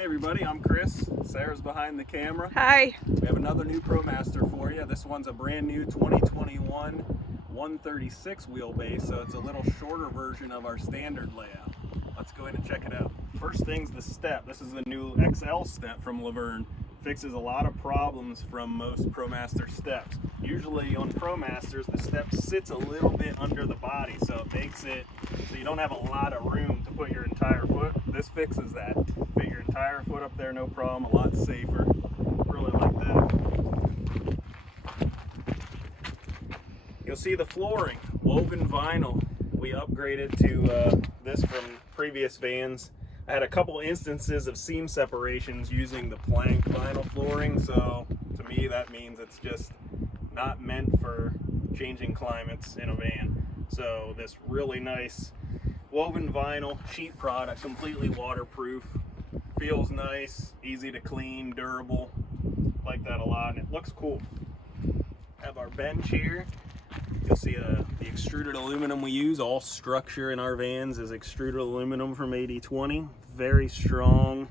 Hey everybody, I'm Chris. Sarah's behind the camera. Hi. We have another new Promaster for you. This one's a brand new 2021 136 wheelbase, so it's a little shorter version of our standard layout. Let's go ahead and check it out. First thing's the step. This is the new XL step from Laverne. Fixes a lot of problems from most Promaster steps. Usually on Promasters, the step sits a little bit under the body, so it makes it so you don't have a lot of room to put your entire foot. This fixes that. Fit your entire foot up there, no problem, a lot safer. Really like that. You'll see the flooring, woven vinyl. We upgraded to this from previous vans. I had a couple instances of seam separations using the plank vinyl flooring, so to me that means it's just not meant for changing climates in a van. So this really nice woven vinyl sheet product, completely waterproof, feels nice, easy to clean, durable. Like that a lot, and it looks cool. Have our bench here. You'll see the extruded aluminum we use. All structure in our vans is extruded aluminum from 80/20. Very strong.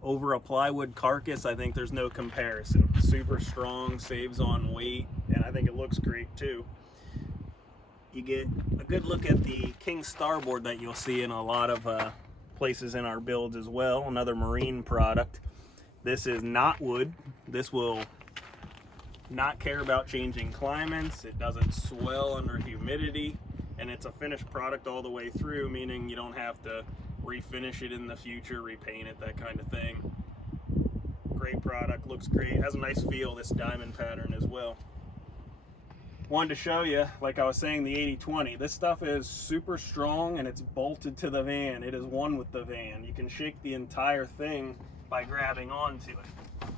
Over a plywood carcass, I think there's no comparison. Super strong, saves on weight, and I think it looks great too. You get a good look at the King starboard that you'll see in a lot of places in our builds as well. Another marine product. This is not wood. This will not care about changing climates. It doesn't swell under humidity, and it's a finished product all the way through, meaning you don't have to refinish it in the future, repaint it, that kind of thing. Great product, looks great, has a nice feel, this diamond pattern as well. Wanted to show you, like I was saying, the 80/20. This stuff is super strong and it's bolted to the van. It is one with the van. You can shake the entire thing by grabbing onto it.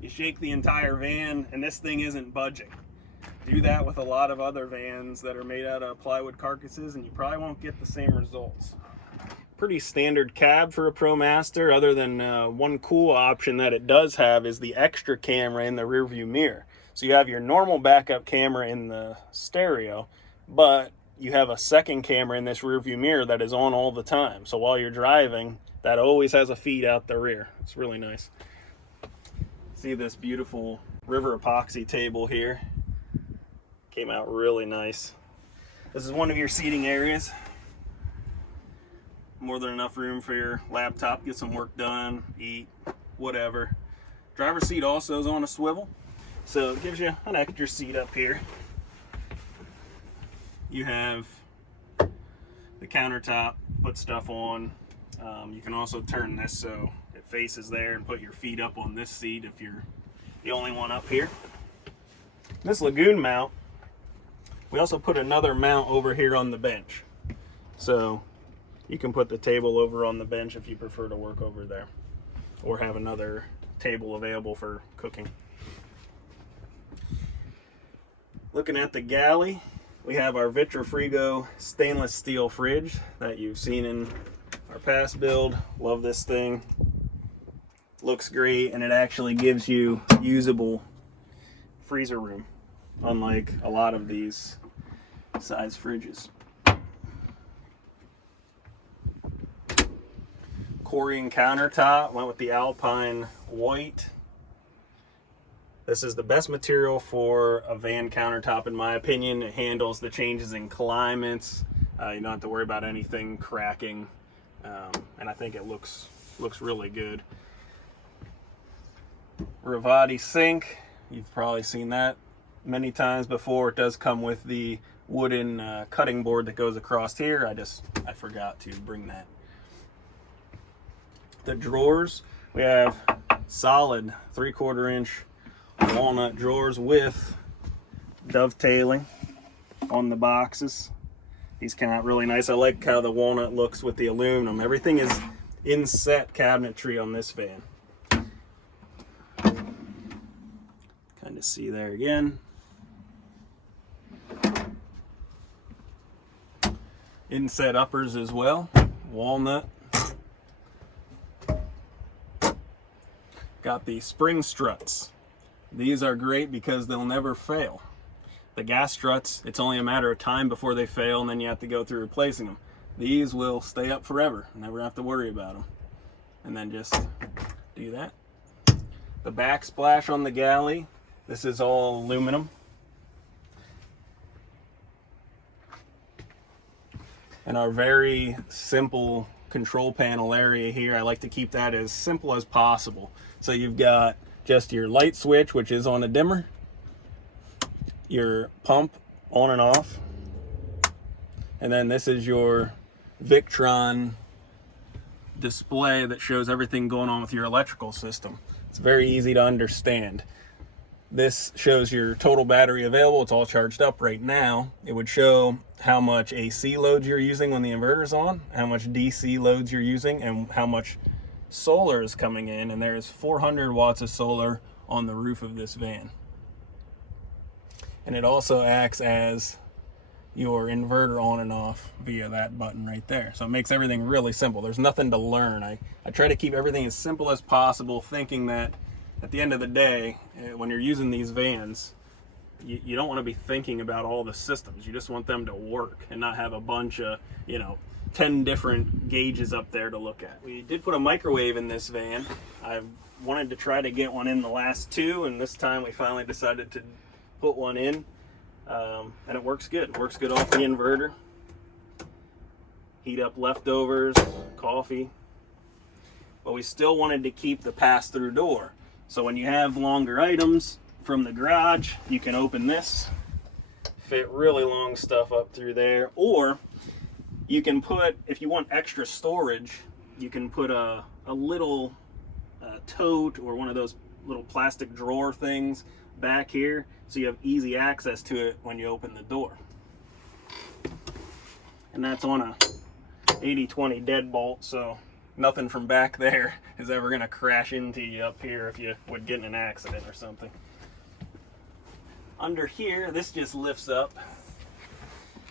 You shake the entire van and this thing isn't budging. Do that with a lot of other vans that are made out of plywood carcasses and you probably won't get the same results. Pretty standard cab for a Promaster, other than one cool option that it does have is the extra camera in the rear view mirror. So you have your normal backup camera in the stereo, but you have a second camera in this rear view mirror that is on all the time. So while you're driving, that always has a feed out the rear. It's really nice. See this beautiful river epoxy table here. Came out really nice. This is one of your seating areas. More than enough room for your laptop, get some work done, eat, whatever. Driver's seat also is on a swivel, so it gives you an extra seat up here. You have the countertop, put stuff on. You can also turn this so it faces there and put your feet up on this seat if you're the only one up here. This Lagoon mount, we also put another mount over here on the bench. So you can put the table over on the bench if you prefer to work over there, or have another table available for cooking. Looking at the galley, we have our Vitrifrigo stainless steel fridge that you've seen in our past build. Love this thing. Looks great, and it actually gives you usable freezer room, unlike a lot of these size fridges. Corian countertop, went with the Alpine white. This is the best material for a van countertop in my opinion. It handles the changes in climates. You don't have to worry about anything cracking, and I think it looks really good. Rivati sink, you've probably seen that many times before. It does come with the wooden cutting board that goes across here. I forgot to bring that. The drawers, we have solid 3/4 inch walnut drawers with dovetailing on the boxes. These came out really nice. I like how the walnut looks with the aluminum. Everything is inset cabinetry on this van. Kind of see there again. Inset uppers as well, walnut. Got the spring struts. These are great because they'll never fail. The gas struts, it's only a matter of time before they fail and then you have to go through replacing them. these will stay up forever. Never have to worry about them. And then just do that. The backsplash on the galley, this is all aluminum. And our very simple control panel area here, I like to keep that as simple as possible. So you've got just your light switch, which is on a dimmer, your pump on and off, and then this is your Victron display that shows everything going on with your electrical system. It's very easy to understand. This shows your total battery available. It's all charged up right now. It would show how much AC loads you're using when the inverter's on, how much DC loads you're using, and how much solar is coming in. And there's 400 watts of solar on the roof of this van. And it also acts as your inverter on and off via that button right there. So it makes everything really simple. There's nothing to learn. I try to keep everything as simple as possible, thinking that at the end of the day, when you're using these vans, you don't want to be thinking about all the systems. You just want them to work and not have a bunch of, 10 different gauges up there to look at. We did put a microwave in this van. I wanted to try to get one in the last two, and this time we finally decided to put one in. And it works good. It works good off the inverter. Heat up leftovers, coffee. But we still wanted to keep the pass-through door. So when you have longer items from the garage, you can open this, fit really long stuff up through there. Or you can put, if you want extra storage, you can put a little tote or one of those little plastic drawer things back here, so you have easy access to it when you open the door. And that's on a 80/20 deadbolt, so nothing from back there is ever going to crash into you up here if you would get in an accident or something. Under here, this just lifts up.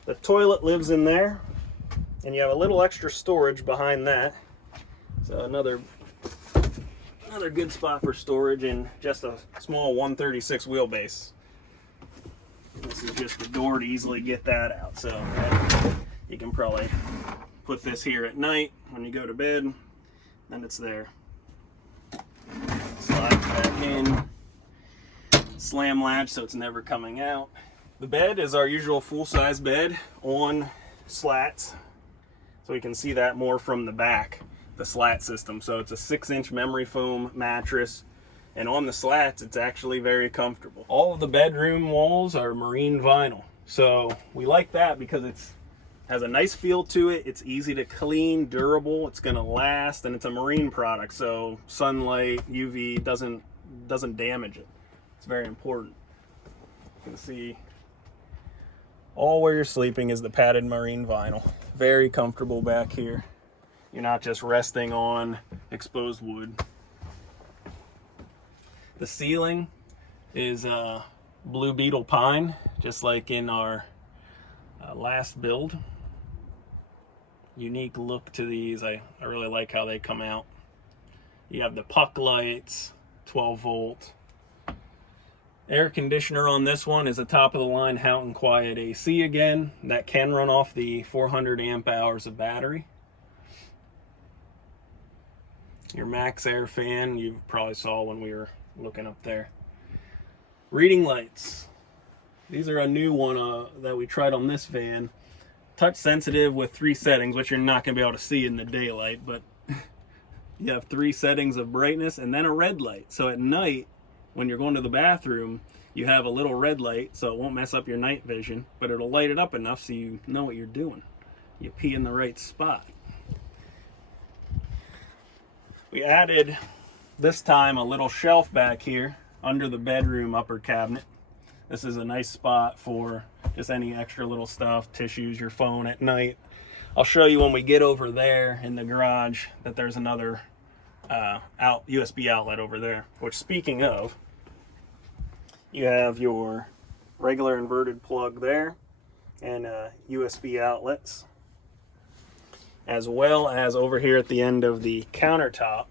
The toilet lives in there, and you have a little extra storage behind that. So another good spot for storage in just a small 136 wheelbase. This is just the door to easily get that out. So you can probably put this here at night when you go to bed, then it's there. Slide back in, slam latch so it's never coming out. The bed is our usual full-size bed on slats, so we can see that more from the back, the slat system. So it's a 6-inch memory foam mattress, and on the slats it's actually very comfortable. All of the bedroom walls are marine vinyl, so we like that because it's has a nice feel to it. It's easy to clean, durable, it's gonna last, and it's a marine product, so sunlight, UV doesn't damage it. It's very important. You can see all where you're sleeping is the padded marine vinyl. Very comfortable back here. You're not just resting on exposed wood. The ceiling is blue beetle pine, just like in our last build. Unique look to these. I really like how they come out. You have the puck lights, 12 volt. Air conditioner on this one is a top of the line Houghton Quiet AC again. That can run off the 400 amp hours of battery. Your max air fan you probably saw when we were looking up there. Reading lights. These are a new one that we tried on this van. Touch sensitive with 3 settings, which you're not going to be able to see in the daylight, but you have 3 settings of brightness and then a red light. So at night, when you're going to the bathroom, you have a little red light so it won't mess up your night vision, but it'll light it up enough so you know what you're doing. You pee in the right spot. We added, this time, a little shelf back here under the bedroom upper cabinet. This is a nice spot for just any extra little stuff, tissues, your phone at night. I'll show you when we get over there in the garage that there's another USB outlet over there. Which, speaking of, you have your regular inverted plug there and USB outlets, as well as over here at the end of the countertop,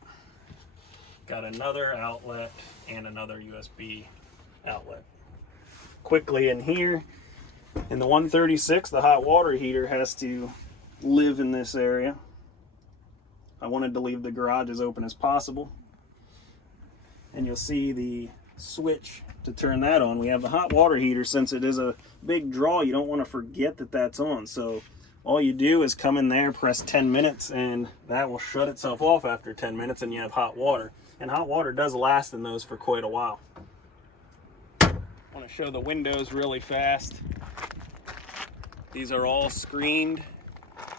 got another outlet and another USB outlet. Quickly in here, in the 136, the hot water heater has to live in this area. I wanted to leave the garage as open as possible. And you'll see the switch to turn that on. We have the hot water heater. Since it is a big draw, you don't want to forget that that's on. So all you do is come in there, press 10 minutes, and that will shut itself off after 10 minutes, and you have hot water. And hot water does last in those for quite a while. I want to show the windows really fast. These are all screened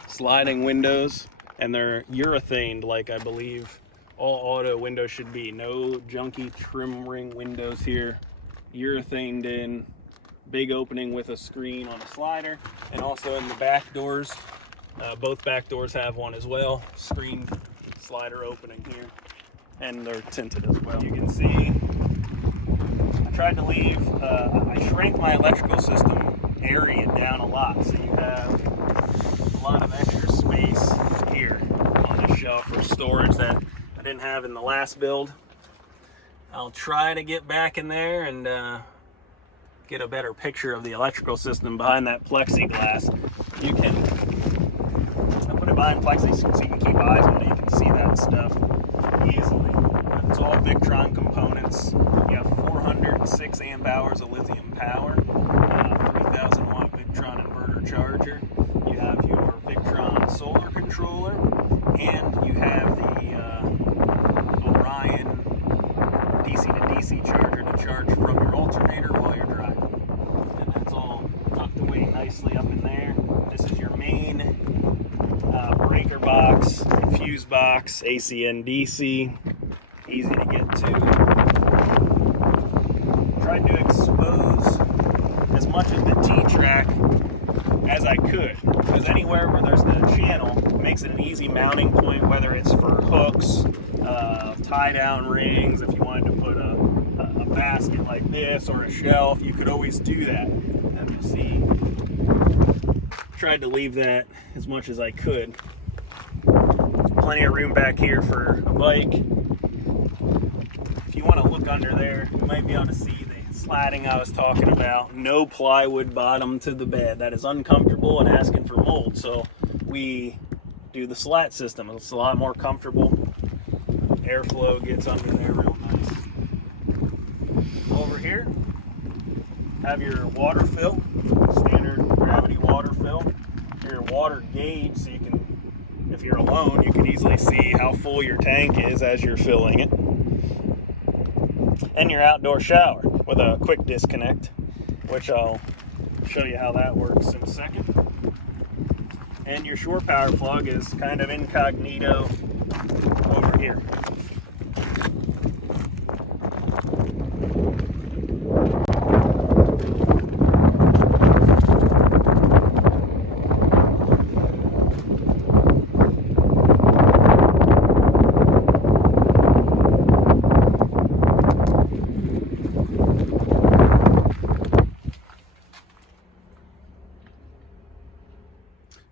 sliding windows, and they're urethaned like I believe all auto windows should be. No junky trim ring windows here. Urethaned in, big opening with a screen on a slider, and also in the back doors, both back doors have one as well, screened slider opening here, and they're tinted as well. You can see I tried to leave, I shrank my electrical system area down a lot, so you have a lot of extra space here on this shelf for storage that I didn't have in the last build. I'll try to get back in there and get a better picture of the electrical system behind that plexiglass. You can, I put it behind plexiglass so you can keep eyes on it. You can see that stuff easily. It's all Victron components. You have 406 amp hours of lithium power, 3000 watt Victron inverter charger. You have your Victron solar controller, and you have the Orion DC to DC charger to charge from your alternator while you're driving. And that's all tucked away nicely up in there. This is your main breaker box, fuse box, AC and DC. Easy to get to. Tried to expose as much of the T-track as I could, because anywhere where there's the channel makes it an easy mounting point, whether it's for hooks, tie down rings, if you wanted to put a basket like this or a shelf, you could always do that. And you see, tried to leave that as much as I could. Plenty of room back here for a bike. If you want to look under there, you might be able to see the slatting I was talking about. No plywood bottom to the bed. That is uncomfortable and asking for mold. So we do the slat system. It's a lot more comfortable. Airflow gets under there real nice. Over here, have your water fill, standard gravity water fill. Your water gauge, so you can, if you're alone, you can easily see how full your tank is as you're filling it. And your outdoor shower with a quick disconnect, which I'll show you how that works in a second. And your shore power plug is kind of incognito over here.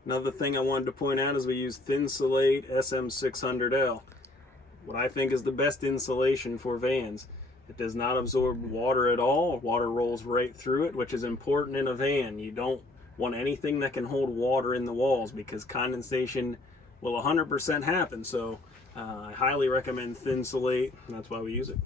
Another thing I wanted to point out is we use Thinsulate SM600L. What I think is the best insulation for vans. It does not absorb water at all. Water rolls right through it, which is important in a van. You don't want anything that can hold water in the walls, because condensation will 100% happen. So I highly recommend Thinsulate, and that's why we use it.